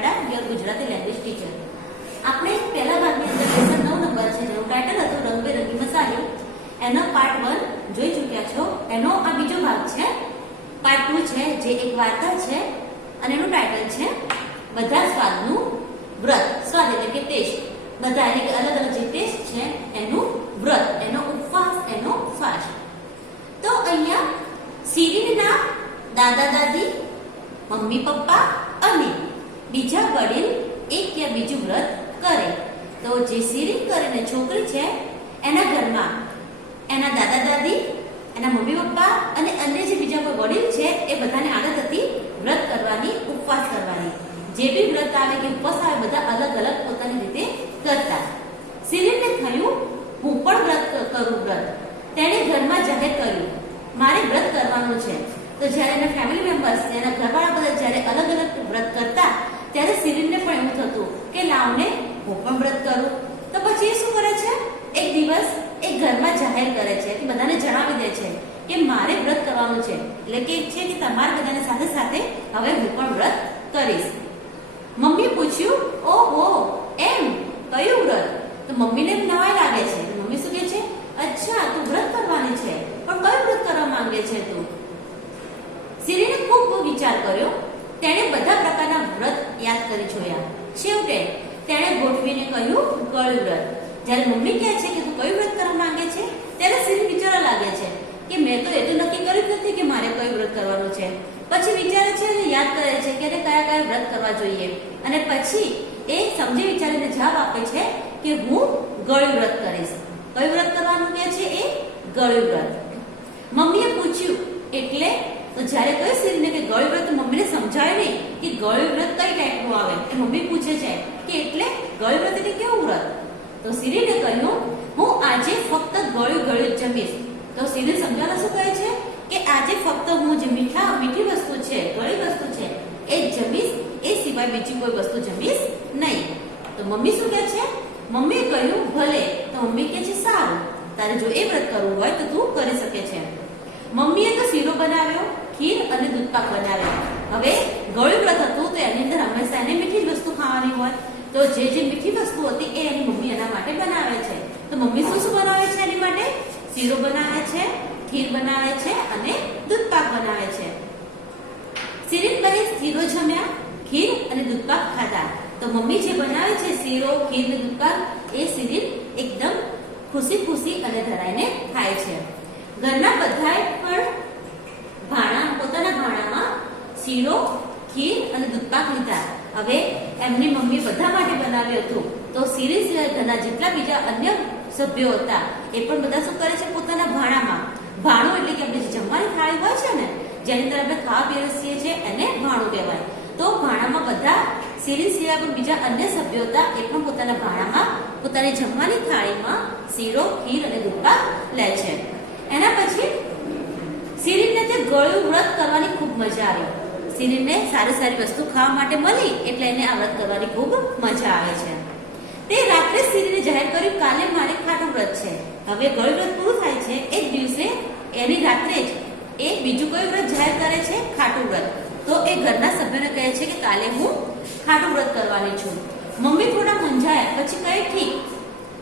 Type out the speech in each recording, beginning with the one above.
Prada, your Gujarati language teacher. આપણે પહેલા ભાગની અંદર લેસન 9 નંબર છે જેનું ટાઇટલ હતું રંગબેરંગી મસાલી. એનો પાર્ટ 1 જોઈ ચૂક્યા છો. એનો આ બીજો ભાગ છે. પાર્ટ 2 છે જે એક વાર્તા છે અને એનું ટાઇટલ છે બધા સ્વાદનું વ્રત. સ્વાદ એટલે કે ટેસ્ટ. બધા એટલે કે અલગ અલગ જે ટેસ્ટ છે એનું વ્રત, એનો ઉપવાસ, એનો ફાસ્ટ. તો અહીંયા સિરીનના દાદા દાદી, મમ્મી પપ્પા અને બીજા વડીલ એક યા બીજું વ્રત કરે. તો જે સિરીન કરીને છોકરી છે એના ઘરમાં એના દાદા દાદી, એના મમ્મી પપ્પા અને અન્ય જે બીજા કોઈ વડીલ છે એ બધાને આદત હતી વ્રત કરવાની, ઉપવાસ કરવાની. જે બી વ્રત આવે કે ઉપવાસ આવે બધા અલગ અલગ પોતાની રીતે કરતા. સિરીનને થયું હું પણ વ્રત કરું વ્રત. તેણે ઘરમાં જાહેર કર્યું મારે વ્રત કરવાનું છે. તો જ્યારે એના ફેમિલી મેમ્બર્સ, એના ઘરવાળા બધા જ્યારે અલગ અલગ વ્રત કરતા ત્યારે સિરીનને પણ એવું થતું કે લાવને હું પણ વ્રત કરું. તો પછી એ શું કરે છે, એક દિવસ એક ઘરમાં જાહેર કરે છે કે બધાને જણાવી દે છે કે મારે વ્રત કરવાનું છે. એટલે કે છે કે તમારે બધાને સાથે સાથે હવે હું પણ વ્રત કરીશ. મમ્મીએ પૂછ્યું ઓહો એમ કયું વ્રત? તો મમ્મીને નવાઈ લાગે છે. મમ્મી શું કહે છે, અચ્છા તું વ્રત કરવાની છે, પણ કયું વ્રત કરવા માંગે છે તું? સિરીને ખૂબ વિચાર કર્યો. તેણે બધા પ્રકારના વ્રત યાદ કરી જોયા. છેવટે તેણે ગોઠવીને કહ્યું ગળ્યું વ્રત. જ્યારે મમ્મી કહે છે કે તું કયું વ્રત કરવા માંગે છે ત્યારે સિરીન વિચારવા લાગે છે કે મેં તો એટલું નક્કી કર્યું જ નથી કે મારે કયું વ્રત કરવાનું છે. પછી વિચારે છે અને યાદ કરે છે કે કયા કયા વ્રત કરવા જોઈએ અને પછી એ સમજી વિચારીને જવાબ આપે છે કે હું ગળ્યું વ્રત કરીશ. કયું વ્રત કરવાનું કહે છે એ? ગળ્યું વ્રત. મમ્મીએ પૂછ્યું એટલે? તો જ્યારે કોઈ સિરીને કે ગળ્યું વ્રત, મમ્મીને સમજાય નહીં કે ગળ્યું વ્રત કઈ ટાઈપનું આવે. એ મમ્મી પૂછે છે કે એટલે ગળ્યું વ્રત એટલે કેવું વ્રત? તો સિરીને કહ્યું હું આજે ફક્ત ગળ્યું જમીશ. તો સિરીન સમજાવવા શું કહે છે કે આજે ફક્ત હું જે મીઠી વસ્તુ છે, ગળી વસ્તુ છે એ જ જમીશ, એ સિવાય બીજી કોઈ વસ્તુ જમીશ નહીં. તો મમ્મી શું કહે છે? મમ્મીએ કહ્યું ભલે. તો મમ્મી કહે છે સારું, તારે જો એ વ્રત કરવું હોય તો તું કરી શકે છે. મમ્મીએ તો શીરો બનાવ્યો, ખીર અને દૂધપાક બનાવ્યો. હવે ગળ્યું વ્રત હતું તો એની અંદર હંમેશા એને મીઠી જ વસ્તુ ખાવાની હોય. તો જે મીઠી વસ્તુ હતી એ એની મમ્મી એના માટે બનાવે છે. તો મમ્મી શું શું બનાવે છે એની માટે? શીરો બનાવે છે, ખીર બનાવે છે અને દૂધપાક બનાવે છે. સિરીન બહેન શીરો જમ્યા, ખીર અને દૂધપાક ખાધા. તો મમ્મી જે બનાવે છે શીરો, ખીર અને દૂધપાક એ સિરીન એકદમ ખુશી ખુશી અને ધરાઈને ખાય છે. ઘરના બધાએ પણ પોતાના ભાણામાં શીરો, ખીર અને દૂધપાક લીધા. હવે એમની મમ્મી બધા માટે બનાવ્યું હતું. તો સિરીન સિવાય ઘરના જેટલા બીજા અન્ય સભ્યો હતા એ પણ બધા શું કરે છે, પોતાના ભાણામાં. ભાણું એટલે કે આપણે જે જમવાની થાળી હોય છે ને, જેની અંદર આપણે ખાવા પીરસીએ છીએ એને ભાણું કહેવાય. તો ભાણામાં બધા સિરીન સિવાય પણ બીજા અન્ય સભ્યો હતા એ પણ પોતાના ભાણામાં પોતાની જમવાની થાળીમાં શીરો, ખીર અને દૂધપાક લે છે. એના પછી સિરીનને તે ગળ્યું વ્રત કરવાની ખૂબ મજા આવી. સિરીનને સારી સારી વસ્તુ ખાવા માટે મળી એટલે એને આ વ્રત કરવાની ખૂબ મજા આવે છે. તે રાત્રે સિરીને જાહેર કર્યું કાલે મારે ખાટું વ્રત છે. હવે ગળ્યું વ્રત પૂરું થાય છે એક દિવસે એની રાત્રે જ એ બીજું કોઈ વ્રત જાહેર કરે છે, ખાટું વ્રત. તો એ ઘરના સભ્યોને કહે છે કે કાલે હું ખાટું વ્રત કરવાની છું. મમ્મી થોડા મૂંઝાયા, પછી કહે ઠીક.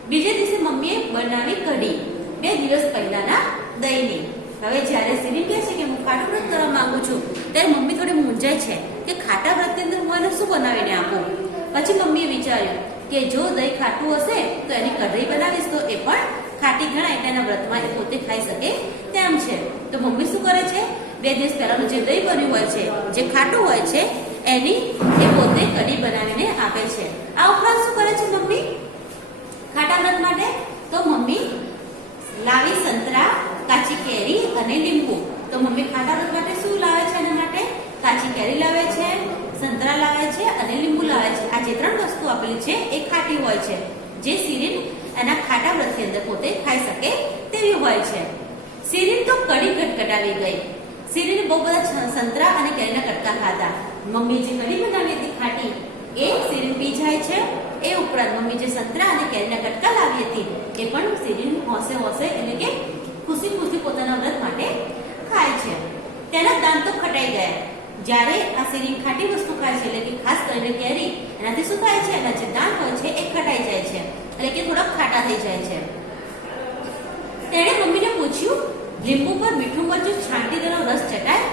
બીજે દિવસે મમ્મીએ બનાવી કઢી, 2 દિવસ પહેલાના દહીંની. હવે જ્યારે સિરીન કહે છે કે હું ખાટું વ્રત કરવા માંગુ છું ત્યારે મમ્મી થોડી મૂંઝાય છે કે ખાટા વ્રતની અંદર હું એને શું બનાવીને આપું. પછી મમ્મીએ વિચાર્યું કે જો દહીં ખાટું હશે તો એની કઢી બનાવીશ તો એ પણ ખાટી ગણાય એટલે એના વ્રતમાં એ પોતે ખાઈ શકે તેમ છે. તો મમ્મી શું કરે છે, 2 દિવસ પહેલાનું જે દહીં બન્યું હોય છે, જે ખાટું હોય છે એની એ પોતે કઢી બનાવીને આપે છે. આ ઉપરાંત શું કરે છે મમ્મી ખાટા વ્રત માટે? તો મમ્મી લાવી સંતરા, કાચી કેરી અને લીંબુ. તો મમ્મી ખાટા વ્રત માટે શું લાવે છે? એના માટે કાચી કેરી લાવે છે, સંતરા લાવે છે અને લીંબુ લાવે છે. આ જે 3 વસ્તુ આપેલી છે એ ખાટી હોય છે, જે સિરીન એના ખાટા વ્રતની અંદર પોતે ખાઈ શકે તેવી હોય છે. સિરીન તો કઢી ગટગટાવી ગઈ. સિરીને બહુ બધા સંતરા અને કેરીના કટકા ખાધા. મમ્મી જે કઢી બનાવી હતી ખાટી એ સિરીન પી જાય છે. એ ઉપરાંત મમ્મી જે સંતરા અને કેરીના કટકા લાવી હતી એ પણ સિરીન હોશે એટલે કે ખુશી ખુશી પોતાના વ્રત માટે ખાય છે. તેના દાંત તો ખટાઈ ગયા. જ્યારે આ શેરીન ખાટી વસ્તુ ખાય છે એટલે કે ખાસ કરીને કેરી, એનાથી શું થાય છે, એના જે દાંત હોય છે એ ખટાઈ જાય છે, એટલે કે થોડા ખાટા થઈ જાય છે. તેણે મમ્મીને પૂછ્યું, લીંબુ પર મીઠું મરચું છાંટી તેનો રસ ચટાય?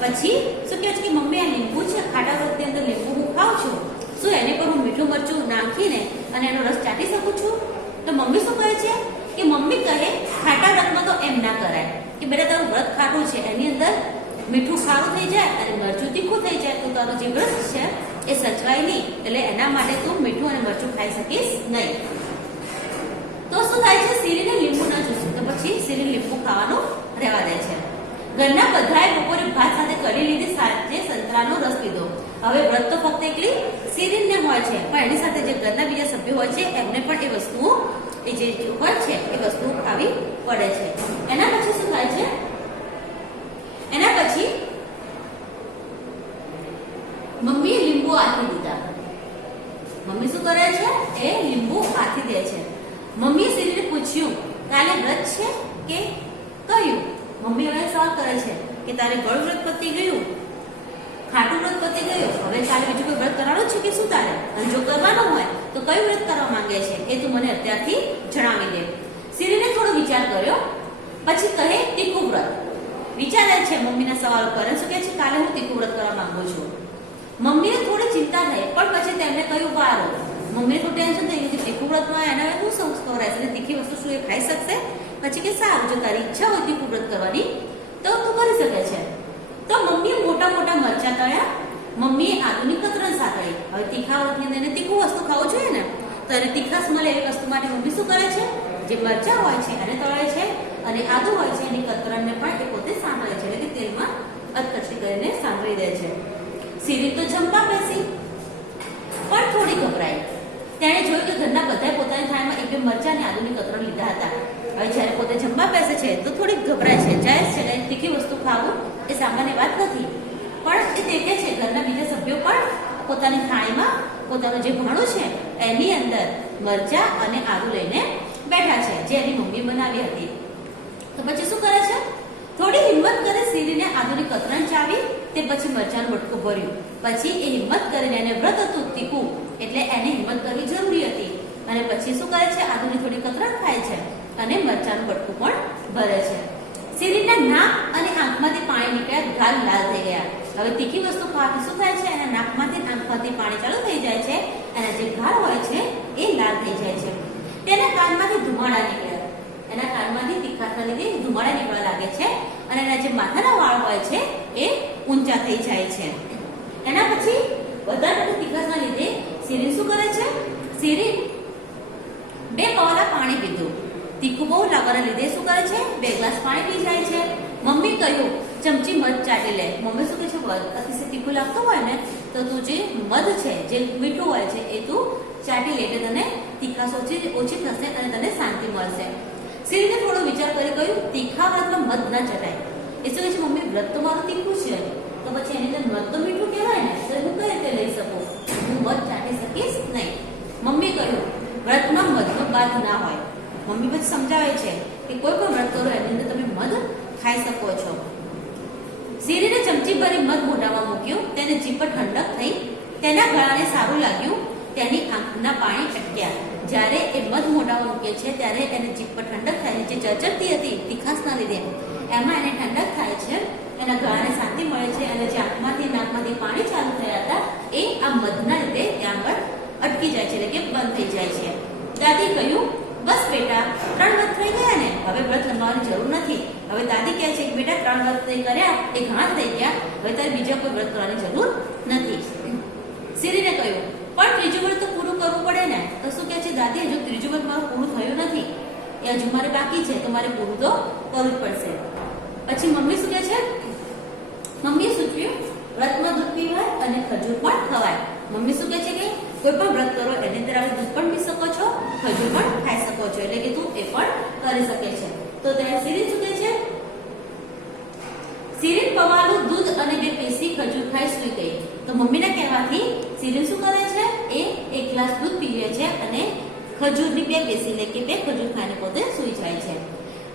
પછી શું કહે છે કે મમ્મી, આ લીંબુ છે, ખાટા રસની અંદર લીંબુ હું ખાઉં છું, શું એને પર હું મીઠું મરચું નાખીને અને એનો રસ ચાટી શકું છું? તો મમ્મી શું કહે છે કે મમ્મી કહે, ખાટા રસમાં તો એમ ના કરાય કે બેટા તારું વ્રત ખાટું છે, એની અંદર મીઠું ખારું થઈ જાય અને મરચું તીખું થઈ જાય તો તારો જે વ્રત છે એ સચવાય નહીં, એટલે એના માટે તું મીઠું અને મરચું ખાઈ શકીશ નહીં. તો શું થાય છે, શીરીને લીંબુ ન જોઈશે તો પછી શીરી લીંબુ ખાવાનું રહેવા દે છે. ઘરના બધાએ બપોરે ભાત સાથે કઢી લીધી, સાંજે સંતરાનો રસ પીધો. હવે વ્રત તો ફક્ત એકલી શીરીને હોય છે, પણ એની સાથે જે ઘરના બીજા સભ્યો હોય છે એમને પણ એ વસ્તુઓ એ જે હોય છે એ વસ્તુઓ ખાવી પડે છે. એના પછી શું થાય છે, એના પછી મમ્મીએ લીંબુ આથી દીધા. મમ્મી શું કરે છે, એ લીંબુ આથી દે છે. મમ્મીએ શીરીને પૂછ્યું, કાલે વ્રત છે કે કયું? મમ્મી હવે સવાલ કરે છે કે તારે ગળ વ્રત પતી ગયું, ખાટું વ્રત પતી ગયું, હવે કાલે બીજું કોઈ વ્રત કરવાનું છે કે શું તારે? અને જો કરવાનું હોય તો કયું વ્રત કરવા માંગે છે એ તું મને અત્યારથી જણાવી દે. શીરીને થોડો વિચાર કર્યો, પછી કહે તીખું વ્રત. વિચારે છે મમ્મીના સવાલ પર, શું કહે છે, કાલે હું તીખું વ્રત કરવા માંગુ છું. મમ્મીને થોડી ચિંતા થઈ, પણ પછી તેમને કહ્યું, વારો. મમ્મીને થોડું ટેન્શન થઈ ગયું કે તીખું વ્રતમાં એના શું સંસ્કાર કરાય છે, તીખી વસ્તુ શું એ ખાઈ શકશે? પછી કે સારું, જો તારી ઈચ્છા હોય તીખું વ્રત કરવાની તો તું કરી શકે છે. તો મમ્મીએ મોટા મોટા મરચા તળ્યા, મમ્મીએ આદુની કતરણ સાતળી. હવે તીખા વ્રતની અંદર તીખું વસ્તુ ખાવું જોઈએ ને, તો એને તીખાશ મળે એવી વસ્તુ માટે મમ્મી શું કરે છે, જે મરચા હોય છે એને તળે છે અને આદુ હોય છે એની કતરણને પણ એ પોતે સાંભળે છે, એટલે કે તેલમાં અધકચરી કરીને સાંભળી દે છે. શીરી તો જમવા બેસી, પણ થોડી ગભરાઈ. તેણે જોયું કે ઘરના બધાએ પોતાની થાળીમાં એક બે મરચા અને આદુની કતરણ લીધા હતા. હવે જ્યારે પોતે જમવા બેસે છે તો થોડીક ગભરાય છે. જાયઝ છે, તીખી વસ્તુ ખાવું એ સામાન્ય વાત નથી, પણ એ દેખે છે ઘરના બીજા સભ્યો પણ પોતાની થાળીમાં પોતાનું જે ભાણું છે એની અંદર મરચા અને આદુ લઈને બેઠા છે, જે એની મમ્મી બનાવી હતી. તો પછી શું કરે છે, થોડી હિંમત કરે શીરીને આદુની કતરણ ચાવી, તે પછી મરચાનું બટકું ભર્યું. પછી એ હિંમત કરીને, એને વ્રત હતું તીખું એટલે એને હિંમત કરવી જરૂરી હતી, અને પછી શું કરે છે, આદુની થોડી કતરણ ખાય છે અને મરચાનું બટકું પણ ભરે છે. શીરીના નાક અને આંખમાંથી પાણી નીકળ્યા, ગાલ લાલ થઈ ગયા. હવે તીખી વસ્તુ ખાવાથી શું થાય છે, એના નાકમાંથી આંખમાંથી પાણી ચાલુ થઈ જાય છે, એના જે ગાલ હોય છે એ લાલ થઈ જાય છે. તેના કાનમાંથી ધુમાડા નીકળ્યા, એના કાનમાંથી તીખાશના લીધે ધુમાડા નીકળવા લાગે છે, અને એના જે માથાના વાળ હોય છે એ ઊંચા થઈ જાય છે. એના પછી વધારે તીખાશના લીધે શીરી શું કરે છે, શીરી 2 પવાલા પાણી પીધું. તીખું બહુ લાગવાના લીધે શું કરે છે, 2 ગ્લાસ પાણી પી જાય છે. મમ્મી કહ્યું, ચમચી મધ ચાટી લે. મમ્મી શું કહે છે, અતિશય તીખું લાગતું હોય ને તો તું જે મધ છે, જે મીઠું હોય છે એ તું ચાટી લે, એટલે તને તીખાશ ઓછી થશે અને તને શાંતિ મળશે. શીરીને થોડો વિચાર કરી કહ્યું, તીખા વ્રતમાં મધ ના ચટાય. એ શું કહે છે, મમ્મી વ્રત તો મારું તીખું છે, તો પછી એની અંદર મધ તો મીઠું કહેવાય ને, તો હું કઈ રીતે લઈ શકું, હું મધ ચાટી શકીશ નહીં. મમ્મી કહ્યું, વ્રતમાં મધનો બાદ ના હોય. મમ્મી પછી સમજાવે છે કે કોઈ પણ વ્રત કરો એની અંદર તમે મધ ખાઈ શકો છો. શીરીને ચમચી ભરી મધ મોઢામાં મૂક્યું, તેને જીભ પર ઠંડક થઈ, તેના ગળાને સારું લાગ્યું, તેની આંખના પાણી અટક્યા. જ્યારે એ મધ મોઢામાં મૂકે છે ત્યારે એને જીભ પર ઠંડક થાય, જે ચરચરતી હતી તીખાશના લીધે એમાં એને ઠંડક થાય છે, એના ગળાને શાંતિ મળે છે, અને જે આંખમાંથી નાકમાંથી પાણી ચાલુ થયા હતા એ આ મધના લીધે ત્યાં આગળ અટકી જાય છે, એટલે કે બંધ થઈ જાય છે. દાદી કહ્યું, બસ બેટા 3 વ્રત થઈ ગયા ને, હવે વ્રત લંબાવવાની જરૂર નથી. હવે દાદી કહે છે કે બેટા 3 વ્રત નહીં કર્યા એ ઘણા થઈ ગયા, હવે તારે બીજા કોઈ વ્રત કરવાની જરૂર નથી. શીરીને કહ્યું, પણ ત્રીજું વ્રત તો પૂરું કરવું પડે ને. તો શું કહે છે દાદી, હજુ ત્રીજું વ્રત મારું પૂરું થયું નથી, એ હજુ મારે બાકી છે, તો મારે પૂરું તો કરવું જ પડશે. પછી મમ્મી શું કહે છે, મમ્મીએ સૂચવ્યું, વ્રતમાં દૂધ પીવાય અને ખજૂર પણ ખવાય. મમ્મી શું કહે છે કે કોઈ પણ વ્રત કરો એની અંદર આપણે દૂધ પણ પી શકો છો, ખજૂર પણ ખાઈ શકો છો, એટલે કે તું એ પણ કરી શકે છે. તો ત્યાં શીરીન શું કહે છે, શીરીન પવાલું દૂધ અને 2 પીસી ખજૂર ખાઈ સૂઈ ગઈ. તો મમ્મીના કહેવાથી શીરીન શું કરે છે, એ 1 ગ્લાસ દૂધ પીવે છે અને ખજૂરની 2 પીસી એટલે કે 2 ખજૂર ખાઈને પોતે સૂઈ જાય છે.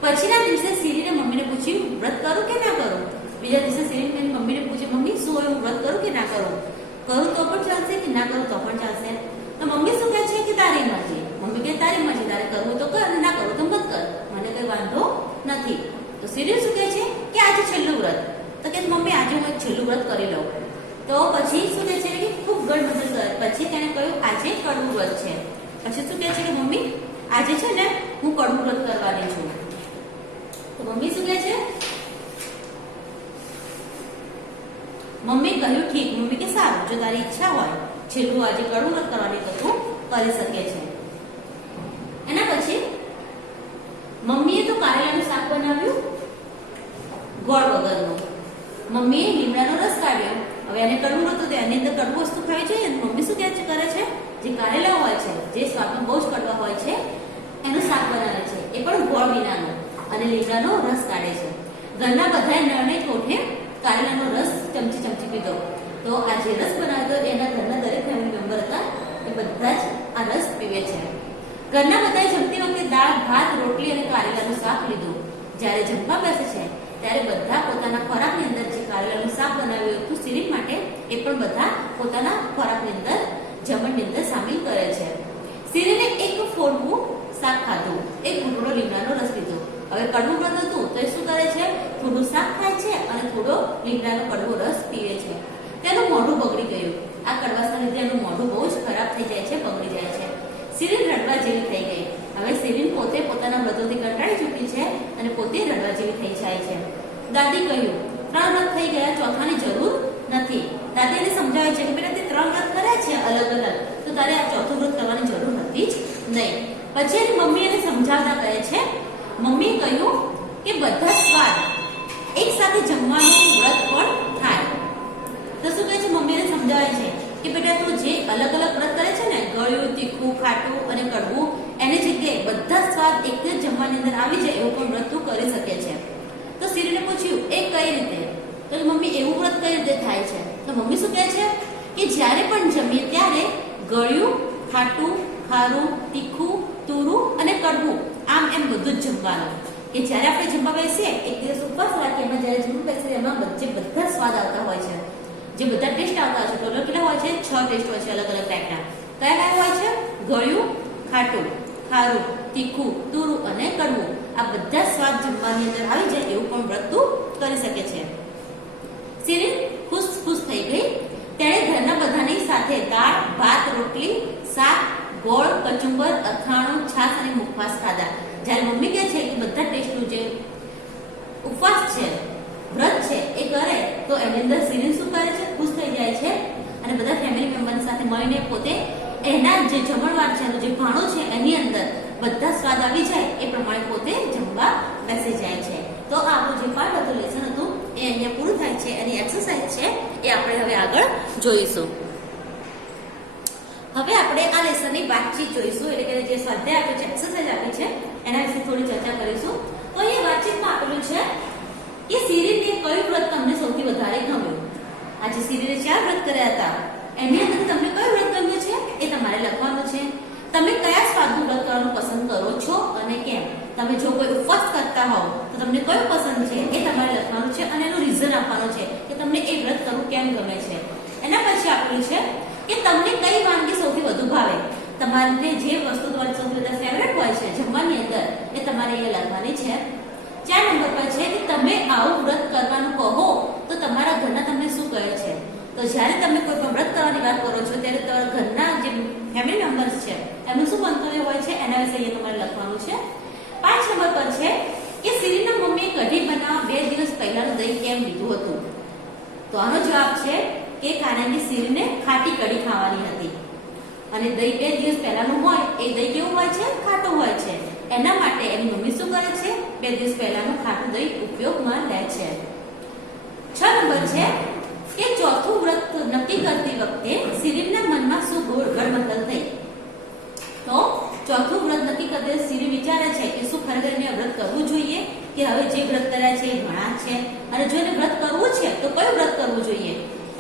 પછીના દિવસે શીરીને મમ્મીને પૂછ્યું, વ્રત કરું કે ના કરું. બીજા દિવસે શીરીન મમ્મીને પૂછે, મમ્મી શું હું વ્રત કરું કે ના કરું, કરું તો પણ ચાલશે કે ના કરું તો પણ ચાલશે? તો મમ્મી શું કહે છે કે તારી મરજી. મમ્મી કહે તારી મરજી, તારે કરવું તો કર અને ના કરવું તો મત કર, મને કઈ વાંધો નથી. તો સિરિલ શું કહે છે કે આજે છેલ્લું વ્રત. તો કે મમ્મી આજે હું એક છેલ્લું વ્રત કરી લઉં. તો પછી શું કહે છે કે ખૂબ ગળમથલ કરે. પછી તેને કહ્યું આજે કડવું વ્રત છે. પછી શું કહે છે કે મમ્મી આજે છે ને હું કડવું વ્રત કરવાની છું. તો મમ્મી શું કહે છે, મમ્મી કહ્યું ઠીક. મમ્મી કે સારું, જો તારી ઈચ્છા હોય છેલ્લું આજે કડવું વ્રત કરવાની તો તું કરી શકે છે. એના પછી મમ્મીએ તો કારેલાનું શાક બનાવ્યું ગોળ વગરનું. મમ્મીએ લીમડાનો રસ કાઢ્યો. હવે એને કડવું હતું તો એની અંદર કડવું વસ્તુ ખાવી જોઈએ. મમ્મી શું કરે છે, જે કારેલા હોય છે જે સ્વાદમાં બહુ જ કડવા હોય છે એનું શાક બનાવે છે, એ પણ ગોળ વિનાનું, અને લીમડાનો રસ કાઢે છે. ઘરના બધાએ નરણે કોઠે કારેલાનો રસ ચમચી પીધો. તો આ જે રસ બનાવ્યો એના ઘરના દરેક ફેમિલી મેમ્બર હતા એ બધા જ આ રસ પીવે છે. ઘરના બધાએ જમતી વખતે દાળ, ભાત, રોટલી અને કારેલાનું શાક લીધું. જ્યારે જમવા બેસે છે ત્યારે બધા પોતાના ખોરાકની અંદર જે કારેલાનું શાક બનાવ્યું હતું સિરિલ માટે, એ પણ બધા પોતાના ખોરાકની અંદર જમણની અંદર સામેલ કરે છે. સિરિલે એક ફોડવું શાક ખાધું, એક ઘૂંટડો લીમડાનો રસ લીધો. હવે કડવું વ્રત હતું તો એ શું કરે છે, થોડું શાક ખાય છે અને થોડો લીમડાનો કડવો રસ પીવે છે. તેનું મોઢું બગડી ગયું. આ કડવાશના લીધે એનું મોઢું બહુ જ ખરાબ થઈ જાય છે, બગડી જાય છે. સિરિલ રડવા જેવી થઈ ગઈ. હવે સિરિલ પોતે પોતાના વ્રતોથી કંટાળી ચૂકી છે અને પોતે રડવા જેવી થઈ જાય છે. દાદી કહ્યું 3 વ્રત થઈ ગયા, ચોથાની જરૂર નથી. દાદી એને સમજાવે છે કે બેટા તે 3 વ્રત કર્યા છે અલગ અલગ, તો તારે આ ચોથું વ્રત કરવાની જરૂર હતી જ નહીં. પછી એની મમ્મી એને સમજાવતા કહે છે, મમ્મીએ કહ્યું કે બધા સ્વાદ એક સાથે જમવાનું વ્રત પણ થાય. તો શું કહે છે, મમ્મી એને સમજાવે છે કે બેટા તું જે અલગ અલગ વ્રત કરે છે ને, ગળ્યું, તીખું, ખાટું અને કડવું, એની જગ્યાએ બધા સ્વાદ એક જ જમવાની અંદર આવી જાય એવું પણ વ્રત તું કરી શકે છે. તો સિરિલે પૂછ્યું એ કઈ રીતે? તો મમ્મી એવું વ્રત કઈ રીતે થાય છે? તો મમ્મી શું કહે છે કે જ્યારે પણ જમીએ ત્યારે ગળ્યું, ખાટું, ખારું, તીખું, તુરું અને કડવું આમ એમ બધું જ જમવાનું. કે જ્યારે આપણે જમવા બેસીએ, એક દિવસ ઉપવાસ રાખીએ, એમાં જ્યારે જમવા બેસીએ એમાં બધા સ્વાદ આવતા હોય છે, જે બધા ટેસ્ટ આવતા હોય છે. ટોટલ કેટલા હોય છે? 6 ટેસ્ટ હોય છે અલગ અલગ ટાઈપના. કયા હોય છે? ગળ્યું, ખાટું, ખારું, તીખું, તુરું અને કડવું. આ બધા સ્વાદ જમવાની અંદર આવી જાય એવું પણ વ્રત તું કરી શકે છે. સિરિલ ખુશ થઈ ગઈ. તેણે ઘરના બધાની સાથે દાળ, ભાત, રોટલી, શાક, ગોળ, કચુંબર, અથાણું, છાશ અને મુખવાસ ખાધા. જ્યારે મમ્મી કહે છે કે બધા ટેસ્ટનું જે ઉપવાસ છે, વ્રત છે એ કરે, તો એની અંદર સિરિલ શું કરે છે? ખુશ થઈ જાય છે અને બધા ફેમિલી મેમ્બર સાથે મળીને પોતે એના જે જમણવાર છે, જે ભાણું છે એની અંદર બધા સ્વાદ આવી જાય એ પ્રમાણે પોતે જમવા બેસી જાય છે. તો આપણું જે પાઠ હતું, લેસન હતું, એ અહીંયા પૂરું થાય છે. અને એક્સરસાઇઝ છે એ આપણે હવે આગળ જોઈશું. હવે આપણે આ લેસનની વાતચીત જોઈશું, એટલે કે જે સ્વાધ્યાય આપ્યો છે, એક્સરસાઇઝ આપી છે, એના વિશે થોડી ચર્ચા કરીશું. તો અહીંયા વાતચીતમાં આપેલું છે કે સિરિલને કયું વ્રત તમને સૌથી વધારે ગમ્યું? આજે સિરિલે 4 વ્રત કર્યા હતા, એની અંદર તમને કયું વ્રત ગમ્યું છે એ તમારે લખવાનું છે. તમે કયા સ્વાદનું વ્રત કરવાનું પસંદ કરો છો અને કેમ? તમે જો કોઈ ઉપવાસ કરતા હોવ તો તમને કયું પસંદ છે એ તમારે લખવાનું છે અને એનું રીઝન આપવાનું છે કે તમને એ વ્રત કરવું કેમ ગમે છે. એના પછી આપેલું છે કે તમને કઈ વાનગી સૌથી વધુ ભાવે? તમારે જે વસ્તુ તમારી સૌથી વધારે ફેવરેટ હોય છે જમવાની અંદર, એ તમારે અહીંયા લખવાની છે. 4 નંબર પર છે કે તમે આવું વ્રત કરવાનું કહો તો તમારા ઘરના તમને શું કહે છે? તો જ્યારે તમે કોઈ પણ વ્રત કરવાની વાત કરો છો ત્યારે તમારા ઘરના જે ફેમિલી મેમ્બર્સ છે એમનું શું મંતવ્ય હોય છે એના વિશે અહીંયા તમારે લખવાનું છે. 5 નંબર પર છે કે સિરિલના મમ્મીએ કઢી બનાવવા 2 દિવસ પહેલાનું દહીં કેમ લીધું હતું? તો આનો જવાબ છે કે કારણ કે સિરિલને ખાટી કઢી ખાવાની હતી અને દહીં 2 દિવસ પહેલાનું હોય એ દહીં કેવું હોય છે? ખાટું હોય છે. એના માટે એની મમ્મી શું કરે છે? 2 દિવસ પહેલાનું ખાટું દહીં ઉપયોગમાં લે છે. 6 નંબર છે કે ચોથું વ્રત નક્કી કરતી વખતે સિરિલના મનમાં શું ગળમથલ થઈ? તો ચોથું વ્રત નક્કી કરતે સિરિલ વિચારે છે કે શું ખરેખર એને વ્રત કરવું જોઈએ કે હવે જે વ્રત કર્યા છે એ ઘણા છે, અને જો એને વ્રત કરવું છે તો કયું વ્રત કરવું જોઈએ?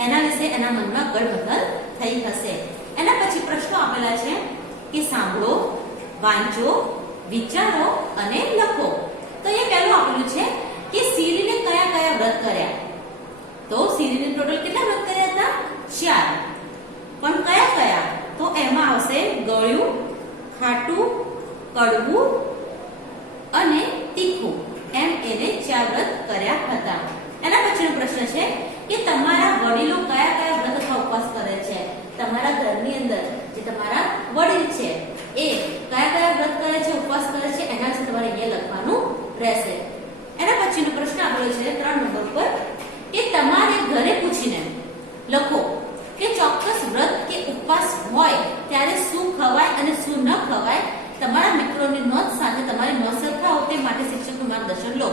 એના વિશે એના મનમાં ગળમથલ થઈ હશે. એના પછી પ્રશ્નો આપેલા છે કે સાંભળો, વાંચો, વિચારો અને લખો. તો એ પહેલું આપેલું છે કે સિરિલે કયા કયા વ્રત કર્યા? તો સીરીને ટોટલ કેટલા વ્રત કર્યા હતા 4 પણ કયા કયા તો એમાં આવશે ગળ્યું ખાટું કડવું અને તીખું એમ એને 4 વ્રત કર્યા હતા એના પછીનો પ્રશ્ન છે કે તમારા વડીલો કયા કયા વ્રત અથવા ઉપવાસ કરે છે તમારા ઘરની અંદર જે તમારા વડીલ છે એ કયા કયા વ્રત કરે છે ઉપવાસ કરે છે એના વિશે તમારે અહીંયા લખવાનું રહેશે એના પછીનો પ્રશ્ન આપેલો છે 3 નંબર પર કે તમારે ઘરે પૂછીને લખો કે ચોક્કસ વ્રત કે ઉપવાસ હોય ત્યારે શું ખવાય અને શું ન ખવાય તમારા મિત્રોની નોંધ સાથે તમારે ન સરખાવો તે માટે શિક્ષકનું માર્ગદર્શન લો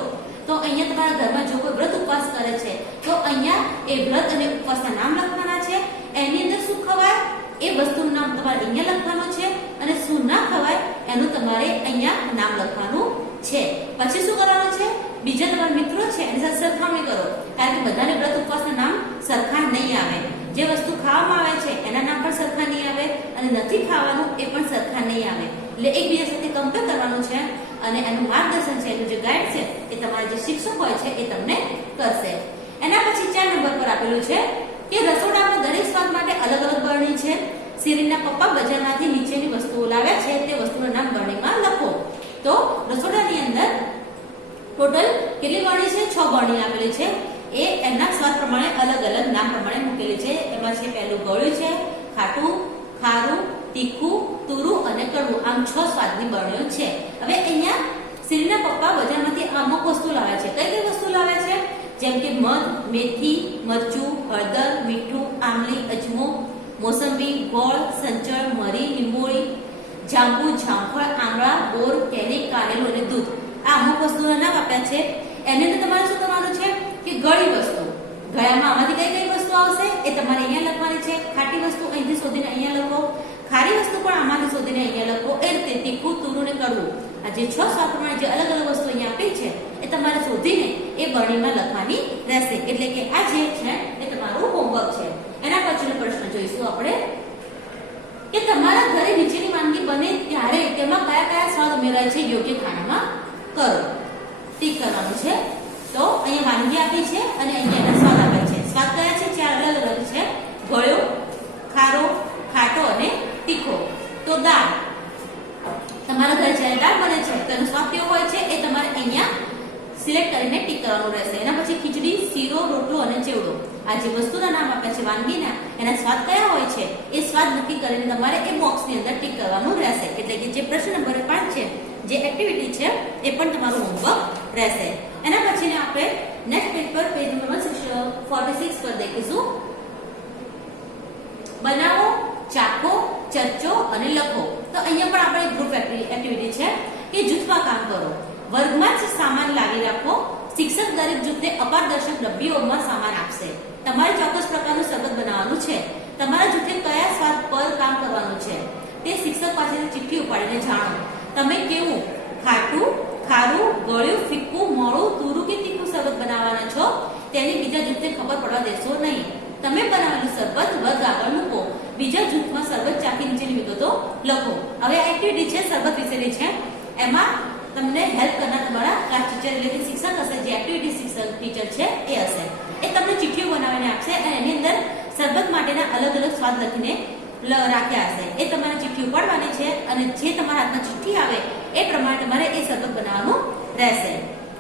તો અહીંયા તમારા ઘરમાં જો કોઈ વ્રત ઉપવાસ કરે છે તો અહીંયા એ વ્રત અને ઉપવાસના નામ લખવાના છે એની અંદર શું ખવાય એ વસ્તુનું નામ તમારે અહીંયા લખવાનું છે અને શું ના ખવાય એનું તમારે અહીંયા નામ લખવાનું છે પછી શું કરવાનું છે બીજા તમારા મિત્રો છે એની સાથે સરખામણી કરો કારણ કે બધાને વ્રત ઉપવાસના નામ સરખા નહીં આવે જે વસ્તુ ખાવામાં આવે છે એના નામ પણ સરખા નહીં આવે અને નથી ખાવાનું એ પણ સરખા નહીં આવે એટલે એકબીજા સાથે કમ્પેર કરવાનું છે અને એનું માર્ગદર્શન છે એનું જે ગાઈડ છે એ તમારા જે શિક્ષક હોય છે એ તમને કરશે એના પછી 4 નંબર પર આપેલું છે કે રસોડામાં દરેક સ્વાદ માટે અલગ અલગ બરણી છે સિરીના પપ્પા બજારમાંથી નીચેની વસ્તુઓ લાવ્યા છે તે વસ્તુનું નામ બરણીમાં લખો તો રસોડાની અંદર ટોટલ કેટલી બરણી છે 6 બરણી આપેલી છે એ એના સ્વાદ પ્રમાણે અલગ અલગ નામ પ્રમાણે મૂકેલી છે એમાં છે પહેલું ગળ્યું છે ખાટું ખારું તીખું તુરું અને કડવું આમ 6 સ્વાદની બરણીઓ છે હવે અહીંયા સિરીના પપ્પા બજારમાંથી અમુક વસ્તુ લાવ્યા છે કઈ કઈ વસ્તુ લાવ્યા છે જેમ કે મધ મેથી મરચું હળદર મીઠું આમલી અજમો મોસંબી ગોળ સંચળ મરી લીંબોળી જાંબુ જામફળ આમળા બોર કેરી કારેલું અને દૂધ આ અમુક વસ્તુના નામ આપ્યા છે એની અંદર તમારે શું કરવાનું છે કે ગળી વસ્તુ ગળામાં આમાંથી કઈ કઈ વસ્તુ આવશે એ તમારે અહીંયા લખવાની છે ખાટી વસ્તુ અહીંથી શોધીને અહીંયા લખો ખારી વસ્તુ પણ આમાંથી શોધીને અહીંયા લખો એ રીતે તીખું તુરું ને કડવું આ જે 6 સ્વાદ પ્રમાણે જે અલગ અલગ વસ્તુ અહીંયા આપી છે એ તમારે શોધીને એ બરણીમાં લખવાની રહેશે એટલે કે આ જે છે એ તમારું હોમવર્ક છે એના પછીનો પ્રશ્ન જોઈશું આપણે કે તમારા ઘરે નીચેની વાનગી બને ત્યારે તેમાં કયા કયા સ્વાદ ઉમેરાય છે યોગ્ય ખાનામાં કરો ટીક કરવાનું છે તો અહીંયા વાનગી આપી છે અને અહીંયા એના સ્વાદ આપે છે સ્વાદ કયા છે 4 અલગ અલગ છે ગળ્યો ખારો ખાટો અને તીખો તો દાળ તમારા ઘરે જ્યારે દાળ બને છે તો એનો સ્વાદ કેવો હોય છે એ તમારે અહીંયા સિલેક્ટ કરીને ટીક કરવાનું રહેશે એના પછી ખીચડી શીરો રોટલો અને ચેવડો આ જે વસ્તુના નામ આપ્યા છે વાનગીના એના સ્વાદ કયા હોય છે એ સ્વાદ નક્કી કરીને તમારે એ બોક્સની અંદર ટીક કરવાનું રહેશે એટલે કે જે પ્રશ્ન નંબર 5 છે જે એક્ટિવિટી છે એ પણ તમારું હોમવર્ક રહેશે એના પછીને આપણે નેક્સ્ટ પેજ પર પેજ નંબર 46 પર દેખીશું બનાવો ચાખો ચર્ચો અને લખો તો અહીંયા પણ આપણે ગ્રુપ એક્ટિવિટી છે કે જૂથમાં કામ કરો વર્ગમાં જ સામાન લાવી રાખો શિક્ષક દરેક જૂથને અપારદર્શક ડબ્બીઓમાં સામાન આપશે તમારે ચોક્કસ પ્રકારનું શરબત બનાવવાનું છે તમારા જૂથે કયા સ્વાદ પર કામ કરવાનું છે તે શિક્ષક પાસેથી ચિઠ્ઠી ઉપાડીને જાણો તમે કેવું ખાટું ખારું ગળ્યું ફીક્કું મોળું તુરું કે તીખું શરબત બનાવવાના છો તેની બીજા જૂથને ખબર પડવા દેશો નહીં તમે બનાવેલું શરબત વર્ગ આગળ મૂકો બીજા જૂથમાં શરબત ચાખી નીચેની વિગતો લખો હવે એક્ટિવિટી છે શરબત વિશેની છે એમાં તમને હેલ્પ કરનાર તમારા ક્લાસ ટીચર એટલે કે શિક્ષક હશે જે એક્ટિવિટી શિક્ષક ટીચર છે એ હશે એ તમને ચિઠ્ઠીઓ બનાવીને આપશે અને એની અંદર શરબત માટેના અલગ અલગ સ્વાદ લખીને રાખ્યા હશે એ તમારે ચિઠ્ઠી ઉપાડવાની છે અને જે તમારા હાથમાં ચિઠ્ઠી આવે એ પ્રમાણે તમારે એ શરબત બનાવવાનું રહેશે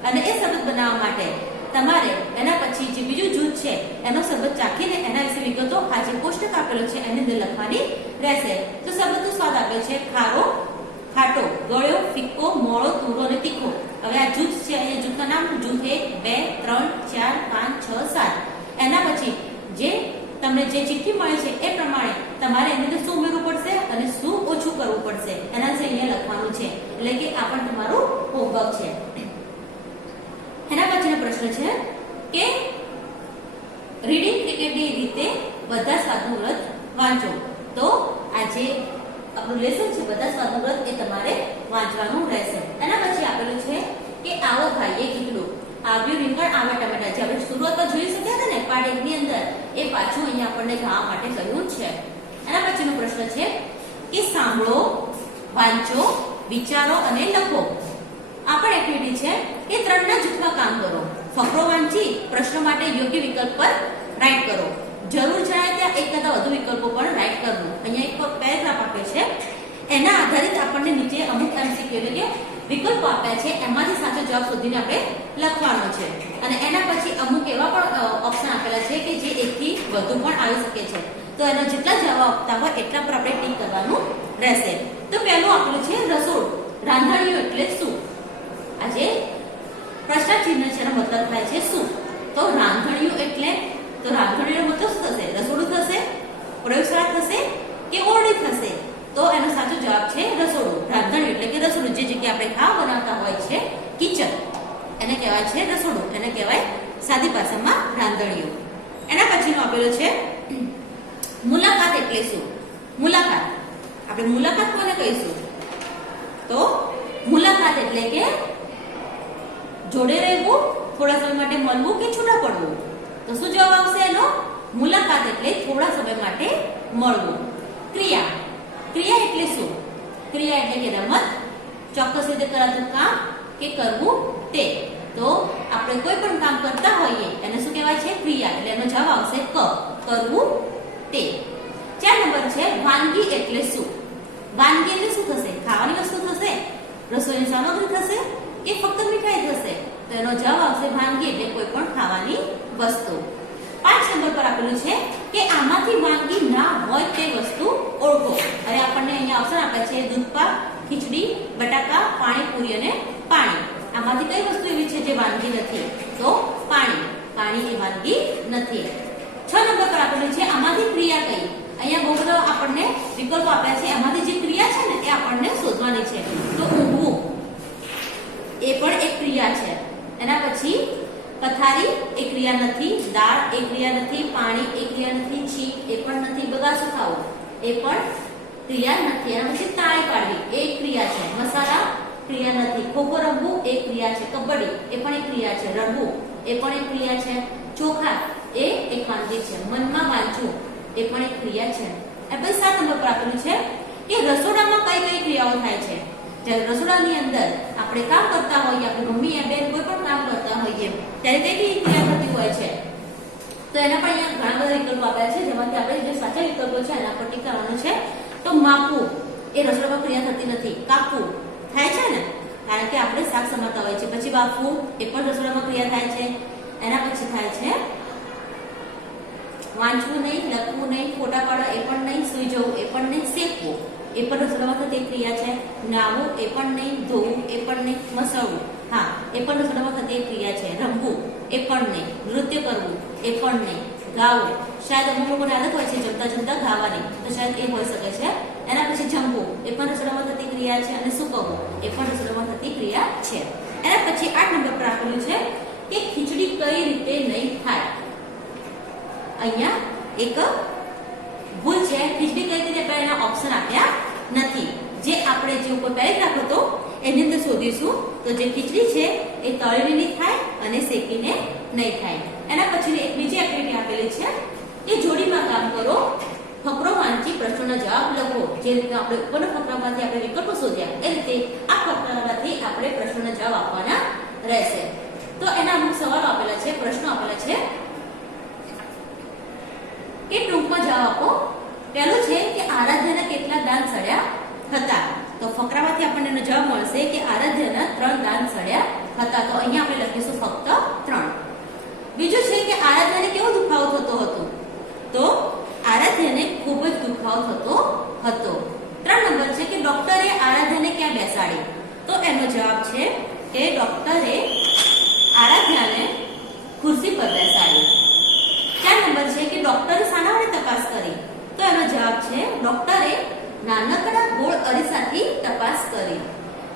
અને એ શરબત બનાવવા માટે તમારે એના પછી જે બીજું જૂથ છે એનો શરબત ચાખીને એના વિશે વિગતો આ જે કોષ્ટક આપેલો છે એની અંદર લખવાની રહેશે તો શરબતનો સ્વાદ આપેલ છે ખારો ખાટો ગળ્યો ફિક્કો મોળો તુરો અને તીખો હવે આ જૂથ છે અહીંયા જૂથના નામ જૂથ 1 2 3 4 5 6 7 એના પછી જે તમને જે ચિઠ્ઠી મળે છે એ પ્રમાણે તમારે એની અંદર શું ઉમેરવું પડશે અને શું ઓછું કરવું પડશે એના વિશે અહીંયા લખવાનું છે એટલે કે આ પણ તમારું હોમવર્ક છે એના પછીનો પ્રશ્ન છે કે રીડિંગ ક્રિકેટની રીતે બધા સ્વાદનું વ્રત વાંચો તો આજે આપણું લેસન છે બધા સ્વાદનું વ્રત એ તમારે વાંચવાનું રહેશે એના પછી આપેલું છે કે આવો ખાઈએ કેટલું આવ્યું રીંગણ આવા ટમેટા જે આપણે શરૂઆતમાં જોઈ શક્યા હતા ને પાઠ 1 ની અંદર એ પાછું અહીંયા આપણને ગાવા માટે કહ્યું છે એના પછીનો પ્રશ્ન છે કે સાંભળો વાંચો વિચારો અને લખો આ પણ એક્ટિવિટી છે કે 3 ના જૂથમાં કામ કરો ફકરો વાંચી પ્રશ્ન માટે યોગ્ય વિકલ્પ પર રાઈટ કરો. જરૂર જણાય ત્યાં એક કરતા વધુ વિકલ્પો પણ રાઈટ કરવું. અહીંયા એક પેરેગ્રાફ આપે છે, એના આધારિત આપણને નીચે અમુક MCQ એટલે કે વિકલ્પો આપ્યા છે, એમાંથી સાચો જવાબ શોધીને આપણે લખવાનો છે. અને એના પછી અમુક એવા પણ ઓપ્શન આપેલા છે કે જે એકથી વધુ પણ આવી શકે છે. તો એનો જેટલા જવાબ આપતા હોય એટલા પર આપણે ટીક કરવાનું રહેશે. તો પહેલું આપણું છે રસોડું. રાંધણિયું એટલે શું? આ જે પ્રશ્ન ચિહ્ન છે એનો મતલબ થાય છે શું? તો રાંધણિયું એટલે તો રાંધણિયું મતલબ શું થશે? રસોડું થશે, પ્રયોગશાળા થશે કે ઓરડી થશે? તો એનો સાચો જવાબ છે રસોડું. રાંધણિયું એટલે કે રસોડું, જે જગ્યાએ આપણે ખાવા બનાવતા હોય છે કિચન, એને કહેવાય છે રસોડું. એને કહેવાય સાદી ભાષામાં રાંધણિયું. એના પછીનો આપેલો છે મુલાકાત એટલે શું? મુલાકાત, આપણે મુલાકાત કોને કહીશું? તો મુલાકાત એટલે કે જોડે રહેવું, થોડા સમય માટે મળવું કે છૂટા પડવું. તો શું જવાબ આવશે એનો? મુલાકાત એટલે થોડા સમય માટે મળવું. ક્રિયા, ક્રિયા એટલે શું? ક્રિયા એટલે કે રમત, ચોક્કસ રીતે કરાતું કામ કે કરવું તે. તો આપણે કોઈ પણ કામ કરતા હોઈએ એને શું કહેવાય છે? ક્રિયા. એટલે એનો જવાબ આવશે ક, કરવું તે. 4 નંબર છે વાનગી એટલે શું? વાનગી એટલે શું થશે? ખાવાની વસ્તુ થશે, રસોઈની સામગ્રી થશે કે ફક્ત મીઠાઈ થશે? તો એનો જવાબ આવશે વાનગી એટલે કોઈ પણ ખાવાની વસ્તુ. 5 નંબર પર આપેલું છે કે આમાંથી વાનગી ના હોય તે વસ્તુ ઓળખો. અને આપણને અહીંયા ઓપ્શન આપ્યા છે દૂધ પાક, ખીચડી, બટાકા, પાણીપુરી અને પાણી. આમાંથી કઈ વસ્તુ એવી છે જે વાનગી નથી? તો પાણી. પાણી એ વાનગી નથી. 6 નંબર પર આપેલું છે આમાંથી ક્રિયા કઈ? અહીંયા બહુ બધા આપણને વિકલ્પો આપ્યા છે, એમાંથી જે ક્રિયા છે ને એ આપણને શોધવાની છે. તો ઊંઘવું એ પણ એક ક્રિયા છે. એના પછી પથારી એ ક્રિયા નથી, દાળ એ ક્રિયા નથી, પાણી એ ક્રિયા નથી, છી એ પણ નથી, બગાસું ખાવું એ પણ ક્રિયા નથી. એના પછી તાળી પાડવી એ એક ક્રિયા છે. મસાલા ક્રિયા નથી. ખોખો રમવું એ ક્રિયા છે. કબડ્ડી એ પણ એક ક્રિયા છે. રમવું એ પણ એક ક્રિયા છે. ચોખા એ એક વાનગી છે. મનમાં વાંચવું એ પણ એક ક્રિયા છે. એ પછી 7 નંબર પર આપેલું છે કે રસોડામાં કઈ કઈ ક્રિયાઓ થાય છે? જ્યારે રસોડાની અંદર આપણે કામ કરતા હોઈએ, આપણે મમ્મી યા બેન કોઈ પણ કામ કરતા હોઈએ ત્યારે કઈ કઈ ક્રિયા થતી હોય છે? તો એના પણ અહીંયા ઘણા બધા વિકલ્પો આપ્યા છે, જેમાંથી આપણે જે સાચા વિકલ્પો છે એના પર ટીક કરવાનું છે. તો માપવું એ રસોડામાં ક્રિયા થતી નથી. કાપવું થાય છે ને, કારણ કે આપણે શાક સમારતા હોય છે. પછી બાફવું એ પણ રસોડામાં ક્રિયા થાય છે. એના પછી થાય છે વાંચવું નહીં, લખવું નહીં, ફોટા પાડવા એ પણ નહીં, સુઈ જવું એ પણ નહીં, શેકવું એ પણ રસોડામાં થતી ક્રિયા છે. નાહવું એ પણ નહીં, ધોવું એ પણ નહીં, મસળવું હા એ પણ રસોડામાં થતી ક્રિયા છે. રમવું એ પણ નહીં, નૃત્ય કરવું એ પણ નહીં, ગાવું શાયદ અમુક લોકોને આદત હોય છે જમતા જમતા ગાવાની, તો શાયદ એ હોઈ શકે છે. એના પછી જમવું એ પણ રસોડામાં થતી ક્રિયા છે. અને સૂકવવું એ પણ રસોડામાં થતી ક્રિયા છે. એના પછી 8 નંબર પર આપેલું છે કે ખીચડી કઈ રીતે નહીં થાય? અહીંયા એક ભૂલ છે. ખીચડી કઈ રીતે આપણે એના ઓપ્શન આપ્યા નથી. જે આપણે જે ઉપર પેરેગ્રાફ હતો એની અંદર શોધીશું. તો જે ખીચડી છે એ તળીને નહીં થાય અને શેકીને નહીં થાય. એના પછી એક બીજી એક્ટિવિટી આપેલી છે કે જોડીમાં કામ કરો, ફકરો વાંચી પ્રશ્નોના જવાબ લખો. જે રીતે આપણે ઉપરના ફકરામાંથી આપણે વિકલ્પો શોધ્યા એ રીતે આ ફકરામાંથી આપણે પ્રશ્નોના જવાબ આપવાના રહેશે. તો એના અમુક સવાલો આપેલા છે, પ્રશ્નો આપેલા છે કે ટૂંકમાં જવાબ આપો. પહેલું છે કે આરાધ્યના કેટલા દાન સડ્યા હતા? તો ફકરામાંથી આપણને એનો જવાબ મળશે કે આરાધ્યના 3 દાન સડ્યા હતા. તો અહીંયા આપણે લખીશું ફક્ત 3. બીજું છે કે આરાધ્યને કેવો દુખાવો થતો હતો? તો આરાધ્યને ખૂબ જ દુખાવો થતો હતો. 3 નંબર છે કે ડોક્ટરે આરાધ્યને ક્યાં બેસાડી? તો એનો જવાબ છે કે ડોક્ટરે આરાધ્યાને ખુરશી પર બેસાડી. 4 નંબર છે કે ડોક્ટરે શાના વડે તપાસ કરી? તો એનો જવાબ છે ડોક્ટરે નાનકડા ગોળ અરીસાથી તપાસ કરી.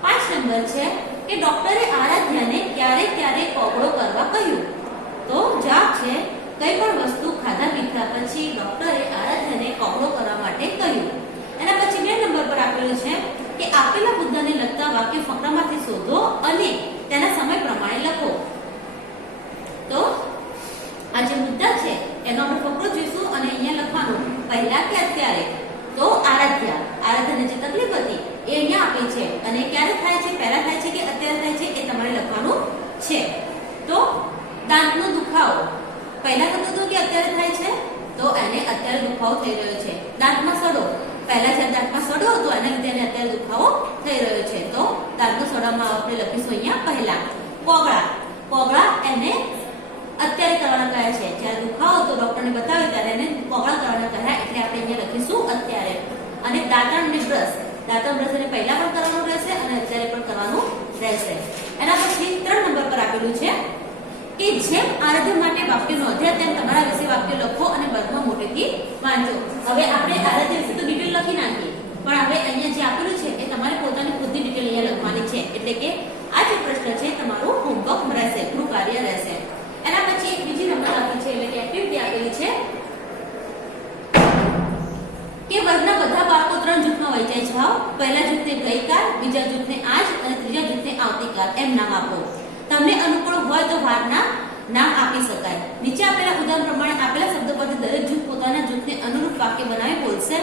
5 નંબર છે કે ડોક્ટરે આરાધ્યાને ક્યારે ક્યારે કોગળો કરવા કહ્યું? તો જવાબ છે કઈ પણ વસ્તુ ખાધા પીધા પછી ડોક્ટરે આરાધ્યાને કોગળો કરવા માટે કહ્યું. એના પછી 2 નંબર પર આપેલું છે કે આપેલા મુદ્દાને લગતા વાક્ય ફકરામાંથી શોધો અને તેના સમય પ્રમાણે લખો. તો આ જે મુદ્દા છે એનો આપણે ફકરો જોઈશું અને અહીંયા લખવાનું પહેલા કે અત્યારે. તો આરાધ્યાને જે તકલીફ હતી એ અહીંયા આપી છે અને ક્યારે થાય છે, પહેલા થાય છે કે અત્યારે થાય છે એ તમારે લખવાનું છે. તો કરવામાં આપણે લખીશું અહીંયા પહેલા કોગળા. કોગળા એને અત્યારે કરવાના કયા છે, જ્યારે દુખાવો તો ડોક્ટરને બતાવ્યો ત્યારે એને કોગળા કરવાના કહ્યા, એટલે આપણે અહીંયા લખીશું અત્યારે. અને દાંતણ ને બ્રશ, દાંતણ બ્રશ એને પહેલા પણ કરવાનું રહેશે અને અત્યારે પણ કરવાનું રહેશે. એના પછી 3 નંબર પર આપેલું છે કે જેમ આરાધ્ય માટે વાક્ય નોંધ્યા તેમ તમારા વિશે વાક્ય લખો અને વર્ગમાં મોટેથી વાંચો. હવે આપણે આરાધ્ય વિશે તો ડિટેલ લખી નાખીએ, પણ હવે અહીંયા જે આપેલું છે એ તમારે પોતાની ખુદની ડિટેલ અહીંયા લખવાની છે, એટલે કે આ જે પ્રશ્ન છે તમારું હોમવર્ક રહેશે, ગૃહ કાર્ય રહેશે. એના પછી એક બીજી નંબર આપી છે, એટલે કે એક્ટિવિટી આપેલી છે કે વર્ગના બધા બાળકો 3 જૂથમાં વહેંચાઈ જાઓ. પહેલા જૂથને ગઈકાલ, બીજા જૂથને આજ અને ત્રીજા જૂથને આવતીકાલ એમ નામ આપો. તમને અનુકૂળ હોય તો વારના નામ આપી શકાય. નીચે આપેલા ઉદાહરણ પ્રમાણે આપેલા શબ્દો પરથી દરેક જૂથ પોતાના જૂથને અનુરૂપ વાક્ય બનાવી બોલશે.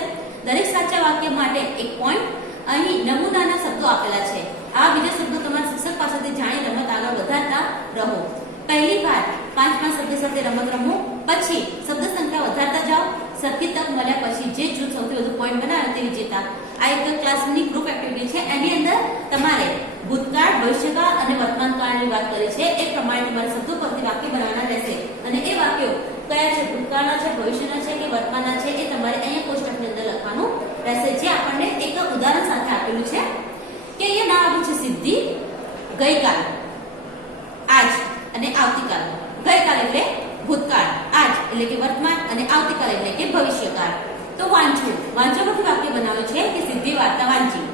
દરેક સાચા વાક્ય માટે 1 પોઈન્ટ. અહીં નમૂનાના શબ્દો આપેલા છે. આ બીજા શબ્દો તમારા શિક્ષક પાસેથી જાણી રમત આગળ વધારતા રહો. પહેલી વાર 5 શબ્દ સાથે રમત રમો, પછી શબ્દ સંખ્યા વધારતા જાઓ. સરખી તક મળ્યા પછી જે જૂથ સૌથી વધુ પોઈન્ટ બનાવે તે વિજેતા. આ એક ક્લાસની ગ્રુપ એક્ટિવિટી છે. એની અંદર તમારે ભૂતકાળ, ભવિષ્યકાળ અને વર્તમાનકાળની વાત કરી છે. એ પ્રમાણે તમારે શબ્દો પરથી વાક્ય બનાવવાના રહેશે અને એ વાક્યો કયા છે, ભૂતકાળના છે, ભવિષ્યના છે કે વર્તમાનના છે, એ તમારે અહીંયા કોષ્ટકની અંદર લખવાનું રહેશે. જે આપણને એક ઉદાહરણ સાથે આપેલું છે કે અહીંયા નામ આપ્યું છે સિદ્ધિ, ગઈકાલ, આજ અને આવતીકાલ. ગઈકાલ એટલે ભૂતકાળ, આજ એટલે કે વર્તમાન અને આવતીકાલ એટલે કે ભવિષ્યકાળ. તો વાંચવું, વાંચવા પરથી વાક્ય બનાવ્યું છે કે સિદ્ધિ વાર્તા વાંચી.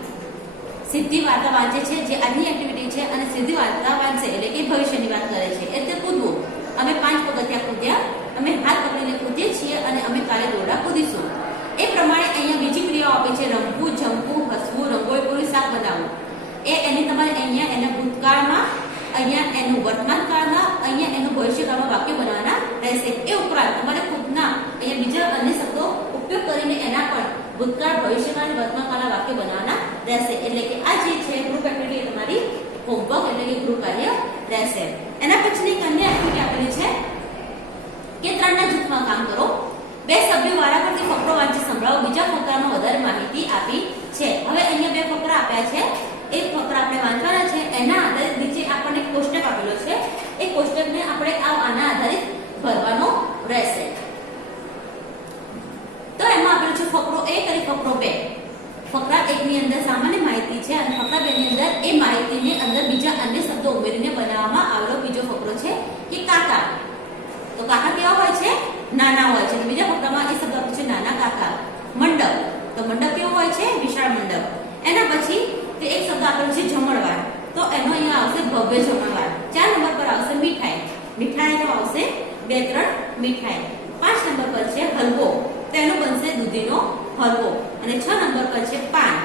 સિદ્ધિ વાર્તા વાંચે છે જે આજની એક્ટિવિટી છે, અને સિદ્ધિ વાર્તા વાંચે એટલે કે ભવિષ્યની વાત કરે છે. એટલે કૂદવું, અમે 5 પગથિયા કૂદ્યા, અમે હાથ પકડીને કૂદીએ છીએ અને અમે કાલે દોરડા કૂદીશું. એ પ્રમાણે અહીંયા બીજી ક્રિયાઓ આપી છે, રમવું, જમવું, હસવું, રંગોળી પૂરી, શાક બનાવવું. એની તમારે અહીંયા એના ભૂતકાળમાં, અહીંયા એનું વર્તમાન કાળમાં, અહીંયા એનું ભવિષ્યકાળમાં વાક્ય બનાવવાના રહેશે. એ ઉપરાંત તમારે ખુદના અહીંયા બીજા અન્ય શબ્દો ઉપયોગ કરીને એના પણ ભૂતકાળ, ભવિષ્યકાળ અને વર્તમાન કાળના વાક્ય બનાવવાના રહેશે. એટલે કે આ જે છે ગ્રુપ એક્ટિવિટી તમારી હોમવર્ક એટલે કે ગૃહ કાર્ય રહેશે. એના પછીની એક અન્ય એક્ટિવિટી આપેલી છે કે 3ના જૂથમાં કામ કરો. 2 સભ્યો વારાફરતી ફકરો વાંચી સંભળાવો. બીજા ફકરામાં વધારે માહિતી આપી છે. હવે અહીંયા 2 ફકરા આપ્યા છે, એક ફકરા આપણે વાંચવાના છે. એના આધારિત નીચે આપણને કોષ્ટક આપેલો છે. એ કોષ્ટકને આપણે આના આધારિત ભરવાનો રહેશે. તો એમાં આપેલું છે ફકરો 1 અને ફકરો 2. ફકરા 1 ની અંદર સામાન્ય માહિતી છે અને ફકરા 2 ની અંદર એ માહિતીની અંદર બીજા અન્ય શબ્દો ઉમેરીને બનાવવામાં આવેલો બીજો ફકરો છે કે કાકા. તો કાકા કેવા હોય છે? નાના હોય છે. બીજા ફકરામાં એ શબ્દ આપ્યો છે નાના કાકા. મંડપ, તો મંડપ કેવો હોય છે? વિશાળ મંડપ. એના પછી તે એક શબ્દ આપેલો છે જમણવાર. તો એનો અહીંયા આવશે ભવ્ય જમણવાર. 4 નંબર પર આવશે મીઠાઈ. મીઠાઈ તો આવશે 2-3 મીઠાઈ. 5 નંબર પર છે હલવો, તો એનું બનશે દૂધીનો હલવો. અને 6 નંબર પર છે પાન,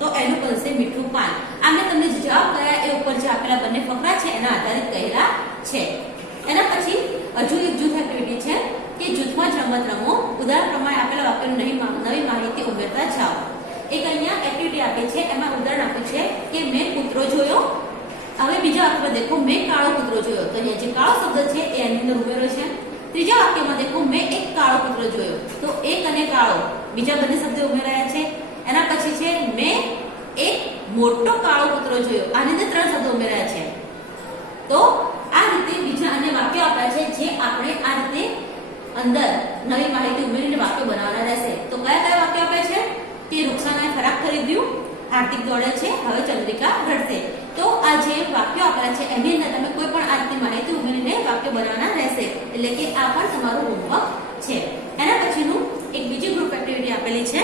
તો એનું બનશે મીઠું પાન. આમે તમને જે જવાબ કયા એ ઉપર જે આપેલા બંને ફકરા છે એના આધારિત કહેલા છે. એના પછી હજુ એક જૂથ એક્ટિવિટી છે કે જૂથમાં જ રમત રમો. ઉદાહરણ પ્રમાણે આપેલા વાક્યની નવી માહિતી ઉમેરતા જાઓ. એક અહીંયા એક્ટિવિટી આપી છે, એમાં ઉદાહરણ આપ્યું છે કે મેં કૂતરો જોયો. હવે બીજા વાક્યમાં દેખો, મેં કાળો કૂતરો જોયો. તો અહીંયા જે કાળો શબ્દ છે એ એની અંદર ઉમેરો છે. ત્રીજા વાક્યમાં દેખો, મેં એક કાળો કૂતરો જોયો. તો એક અને કાળો બીજા બંને શબ્દો ઉમેરાયા છે. એના પછી છે મેં એક મોટો કાળો કૂતરો જોયો. આની અંદર 3 શબ્દો ઉમેરાયા છે. તો આ રીતે બીજા અન્ય વાક્યો આપ્યા છે જે આપણે આ રીતે અંદર નવી માહિતી ઉમેરીને વાક્ય બનાવવાના રહેશે. તો કયા કયા વાક્ય આપ્યા છે કે રૂક્ષાને ખરાબ ખરીદ્યું, હાર્દિક દોડે છે, હવે ચંદ્રિકા રડશે. તો આ જે વાક્યો આપેલા છે એની અંદર તમે કોઈ પણ આ રીતે માહિતી ઉમેરીને વાક્ય બનાવવાના રહેશે. એટલે કે આ પણ તમારું હોમવર્ક છે. એના પછીનું એક બીજી ગ્રુપ એક્ટિવિટી આપેલી છે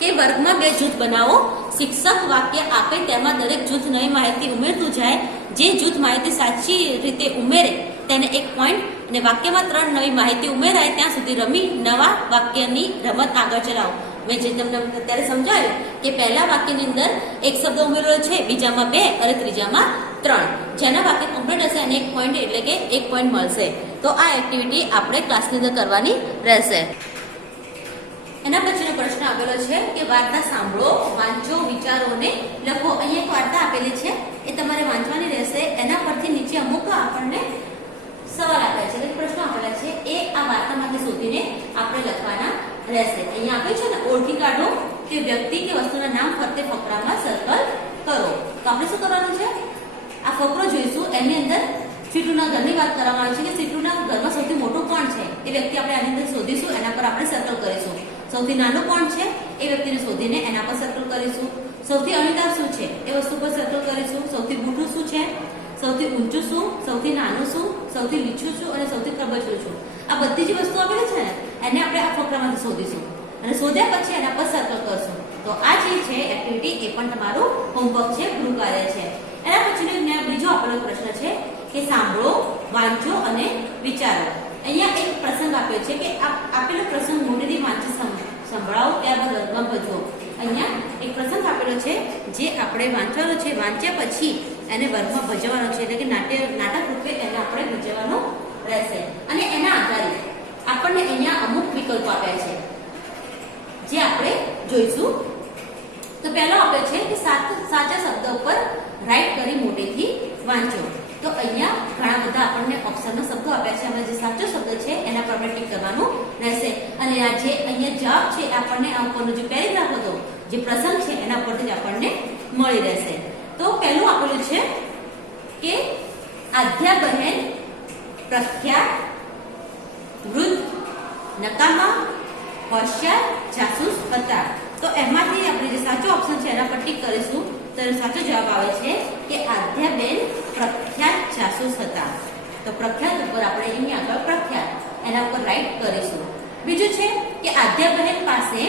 કે વર્ગમાં 2 જૂથ બનાવો. શિક્ષક વાક્ય આપે તેમાં દરેક જૂથ નવી માહિતી ઉમેરતું જાય. જે જૂથ માહિતી સાચી રીતે ઉમેરે તેને 1 પોઈન્ટ અને વાક્યમાં 3 નવી માહિતી ઉમેરાય ત્યાં સુધી રમી નવા વાક્યની રમત આગળ ચલાવો. મેં જે તમને અત્યારે સમજાવ્યું કે પહેલા વાક્યની અંદર એક શબ્દ ઉમેરેલો છે, બીજામાં 2 અને ત્રીજામાં 3. જેના વાક્ય કમ્પ્લીટ હશે એને 1 પોઈન્ટ એટલે કે 1 પોઈન્ટ મળશે. તો આ એક્ટિવિટી આપણે ક્લાસની અંદર કરવાની રહેશે. એના પછીનો પ્રશ્ન આપેલો છે કે વાર્તા સાંભળો, વાંચો, વિચારોને લખો. અહીંયા એક વાર્તા આપેલી છે, એ તમારે વાંચવાની રહેશે. એના પરથી નીચે અમુક આપણને સવાલ આપ્યા છે, પ્રશ્નો આપેલા છે, એ આ વાર્તામાંથી શોધીને આપણે લખવાના રહેશે. અહીંયા આપ્યું છે ને, ઓળખી કાઢો કે વ્યક્તિ કે વસ્તુના નામ ફરતે ફકરામાં સર્કલ કરો. તો આપણે શું કરવાનું છે, આ ફકરો જોઈશું. એની અંદર સીટુના ઘરની વાત કરવામાં આવે છે કે સીટુના ઘરમાં સૌથી મોટું કોણ છે એ વ્યક્તિ આપણે આની અંદર શોધીશું. એના પર આપણે સર્કલ કરીશું. સૌથી નાનું કોણ છે એ વ્યક્તિને શોધીને એના પર સર્કલ કરીશું. સૌથી અણીદાર શું છે એ વસ્તુ પર સર્કલ કરીશું. સૌથી મોટું શું છે, સૌથી ઊંચું શું, સૌથી નાનું શું, સૌથી નીચું શું અને સૌથી ખરબચડું શું, આ બધી જ વસ્તુ આપેલી છે ને એને આપણે આ ફકરામાંથી શોધીશું અને શોધ્યા પછી એના પર સર્કલ કરશું. તો આ જે છે એક્ટિવિટી એ પણ તમારું હોમવર્ક છે, ગૃહ કાર્ય છે. એના પછીનો બીજો આપેલો પ્રશ્ન છે કે સાંભળો, વાંચો અને વિચારો. અહીંયા એક પ્રસંગ આપ્યો છે કે આપેલો પ્રસંગ મોઢેથી વાંચી સંભળાવો, ત્યારબાદ વર્ગમાં ભજવો. અહીંયા એક પ્રસંગ આપેલો છે જે આપણે વાંચવાનો છે. વાંચ્યા પછી એને વર્ગમાં ભજવવાનો છે, એટલે કે નાટક રૂપે એને આપણે ભજવવાનો રહેશે. અને એના આધારે આપણને અહીંયા અમુક વિકલ્પો આપ્યા છે જે આપણે જોઈશું. તો પહેલો આપે છે કે સાચા શબ્દ ઉપર રાઈટ કરી મોટેથી વાંચો. તો અહીંયા ઘણા બધા આપણને ઓપ્શનના શબ્દો આપ્યા છે. અમે જે સાચો શબ્દ છે એના પર આપણે ટીક કરવાનું રહેશે. અને આ જે અહીંયા જવાબ છે આપણને આ ઉપરનો જે પેરેગ્રાફ હતો, જે પ્રસંગ છે એના પરથી જ આપણને મળી રહેશે. તો પહેલું આપેલું છે કે આધ્યા બહેન પ્રખ્યાત, વૃદ્ધ, નકામા, હોશિયાર, જાસૂસ હતા. તો એમાંથી આપણે જે સાચો ઓપ્શન છે એના પર ટીક કરીશું. તો સાચો જવાબ આવે છે કે આધ્યાબેન પ્રખ્યાત જાસૂસ હતા. તો પ્રખ્યાત ઉપર આપણે અહીંયા આગળ પ્રખ્યાત એના ઉપર રાઈટ કરીશું. બીજું છે કે આધ્યાબેન પાસે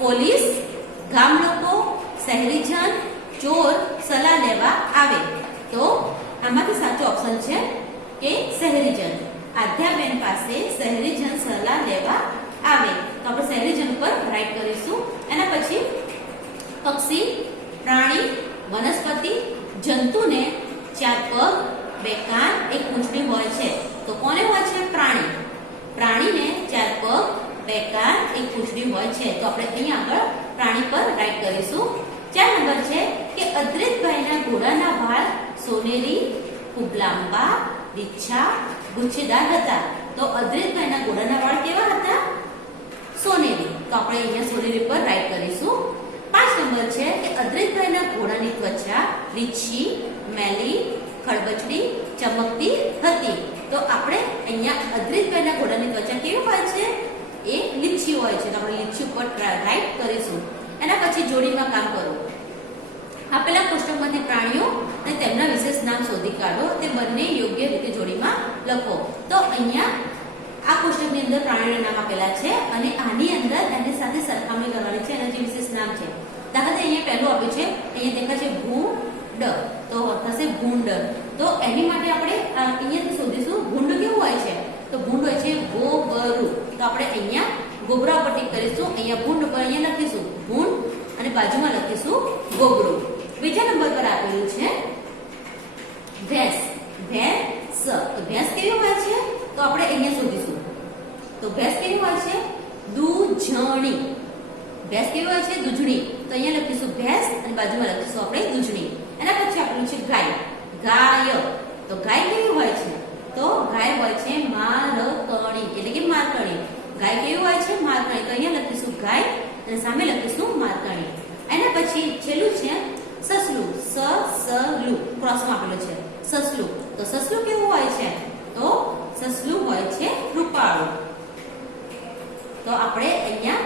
પોલીસ, ગામ લોકો, શહેરીજન, ચોર સલાહ લેવા આવે. તો આમાંથી સાચો ઓપ્શન છે કે શહેરીજન. આધ્યાબેન પાસે શહેરીજન સલાહ લેવા આવે. તો આપણે શહેરીજન ઉપર રાઈટ કરીશું. એના પછી પક્ષી, પ્રાણી, વનસ્પતિ, જંતુને 4 પગ, 2 કાન, 1 પૂંછડી હોય છે. તો કોને હોય છે? પ્રાણી. પ્રાણીને 4 પગ, 2 કાન, 1 પૂંછડી હોય છે. તો આપણે અહીંયા આગળ પ્રાણી પર રાઈટ કરીશું. 4 નંબર છે કે અદ્રિતભાઈના ઘોડાના વાળ સોનેરી, ખૂબ લાંબા, લીછા, ગુચ્છેદાર હતા. તો અદ્રિતભાઈના ઘોડાના વાળ કેવા હતા? સોનેરી. તો આપણે અહીંયા સોનેરી પર રાઈટ કરીશું. 5 નંબર છે કે અદ્રિતભાઈના ઘોડાની ત્વચા લીછી, મેલી, ખડબચડી, ચમકતી હતી. તો આપણે અહીંયા અદ્રિતભાઈના ઘોડાની ત્વચા કેવી હોય છે? એ લીછી હોય છે. તો આપણે લીછી ઉપર રાઈટ કરીશું. એના પછી જોડીમાં કામ કરો. આપેલા કોષ્ટકમાંથી પ્રાણીઓ અને તેમના વિશેષ નામ શોધી કાઢો. તે બંને યોગ્ય રીતે જોડીમાં લખો. તો અહીંયા આ કોષ્ટકની અંદર પ્રાણીઓના નામ આપેલા છે અને આની અંદર એની સાથે સરખામણી કરવાની છે. એના જે વિશેષ નામ છે, દાખલા અહીંયા પહેલું આપ્યું છે, અહીંયા દેખાય છે ભૂંડ, તો થશે ભૂંડ. તો એની માટે આપણે અહીંયા શોધીશું ભૂંડ કેવું હોય છે. તો ભૂંડ હોય છે ગોબરું. તો આપણે અહીંયા ગોબરા ઉપર ટીક કરીશું. અહીંયા ભૂંડ ઉપર અહીંયા લખીશું ભૂંડ અને બાજુમાં લખીશું ગોબરું. બીજા નંબર પર આપેલું છે ભેંસ. ભેંસ. તો ભેંસ કેવી હોય છે? તો આપણે અહીંયા શોધીશું. તો ભેંસ કેવી હોય છે? દૂધણી. ભેંસ કેવી હોય છે? દૂધણી. તો અહીંયા લખીશું ભેંસ અને બાજુમાં લખીશું આપણે દૂધણી. એના પછી આપેલું છે ગાય. ગાય. તો ગાય કેવી હોય છે? તો ગાય હોય છે મારકણી, એટલે કે મારકણી. ગાય કેવી હોય છે? મારકણી. તો અહીંયા લખીશું ગાય અને સામે લખીશું મારકણી. એના પછી છેલ્લું છે સસલું. સસલું ક્રોસમાં આપેલું છે સસલું. તો સસલું કેવું હોય છે? તો સસલું હોય છે રૂપાળું. તો આપણે અહીંયા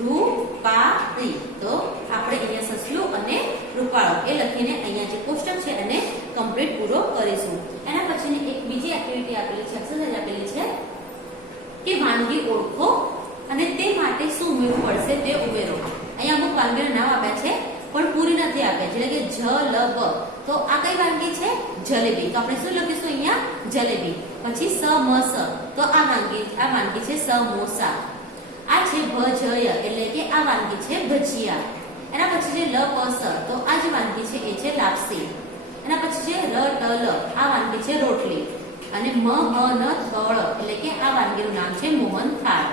રૂપાળી. તો આપણે અહીંયા સસલું અને રૂપાળું એ લખીને અહીંયા જે કોષ્ટક છે એને કમ્પ્લીટ પૂરો કરીશું. એના પછીની એક બીજી એક્ટિવિટી આપેલી છે, એક્સરસાઇઝ આપેલી છે કે વાનગી ઓળખો અને તે માટે શું ઉમેરવું પડશે તે ઉમેરો. અહીંયા અમુક વાનગીના નામ આપ્યા છે પણ પૂરી નથી આપ્યા, એટલે કે જલબ. તો આ કઈ વાનગી છે? જલેબી. તો આપણે શું લખીશું અહીંયા? જલેબી. પછી સમસ. તો આ વાનગી છે સમોસા. આ છે ભજય, એટલે કે આ વાનગી છે ભજીયા. એના પછી છે લપસ. તો આ જે વાનગી છે એ છે લાપસી. એના પછી છે રટલ. આ વાનગી છે રોટલી. અને મહન થળ, એટલે કે આ વાનગીનું નામ છે મોહન થાળ.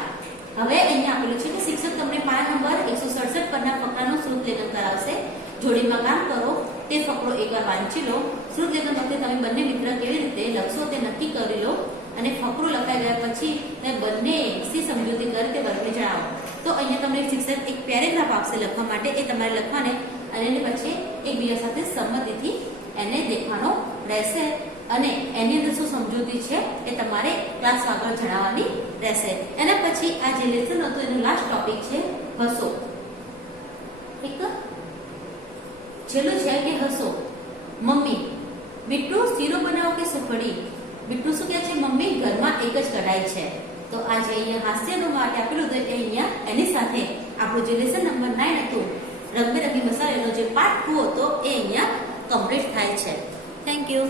હવે અહીંયા આપેલું છે કે શિક્ષક તમને પાના નંબર 167 પરના ફકરાનું શ્રુતલેખન કરાવશે. જોડીમાં કામ કરો. તે ફકરો એકવાર વાંચી લો. શ્રુતલેખન વખતે તમે બંને મિત્ર કેવી રીતે લખશો તે નક્કી કરી લો અને ફકરો લખાઈ ગયા પછી તે બંને સી સમજૂતી કરી તે વર્ગને જણાવો. તો અહીંયા તમને શિક્ષક એક પેરેગ્રાફ આપશે લખવા માટે, એ તમારે લખવાને અને એની પછી એકબીજા સાથે સંમતિથી એને દેખવાનો રહેશે અને એની અંદર શું સમજૂતી છે એ તમારે ક્લાસ આગળ જણાવવાની રહેશે. એના પછી આ જે લેસન હતું એનો લાસ્ટ ટોપિક છે હસો. એક છેલ્લું છે કે હસો. મમ્મી બીટુ શીરો બનાવો કે સુખડી? બીટુ શું કહે છે? મમ્મી ઘરમાં એક જ કઢાઈ છે. તો આ જે અહીંયા હાસ્યનો માટે આપેલું હતું એ અહીંયા એની સાથે આપણું જે લેસન નંબર 9 હતું રંગબેરંગી મસાલાનો જે પાર્ટ 2 હતો એ અહીંયા કમ્પ્લીટ થાય છે. Thank you.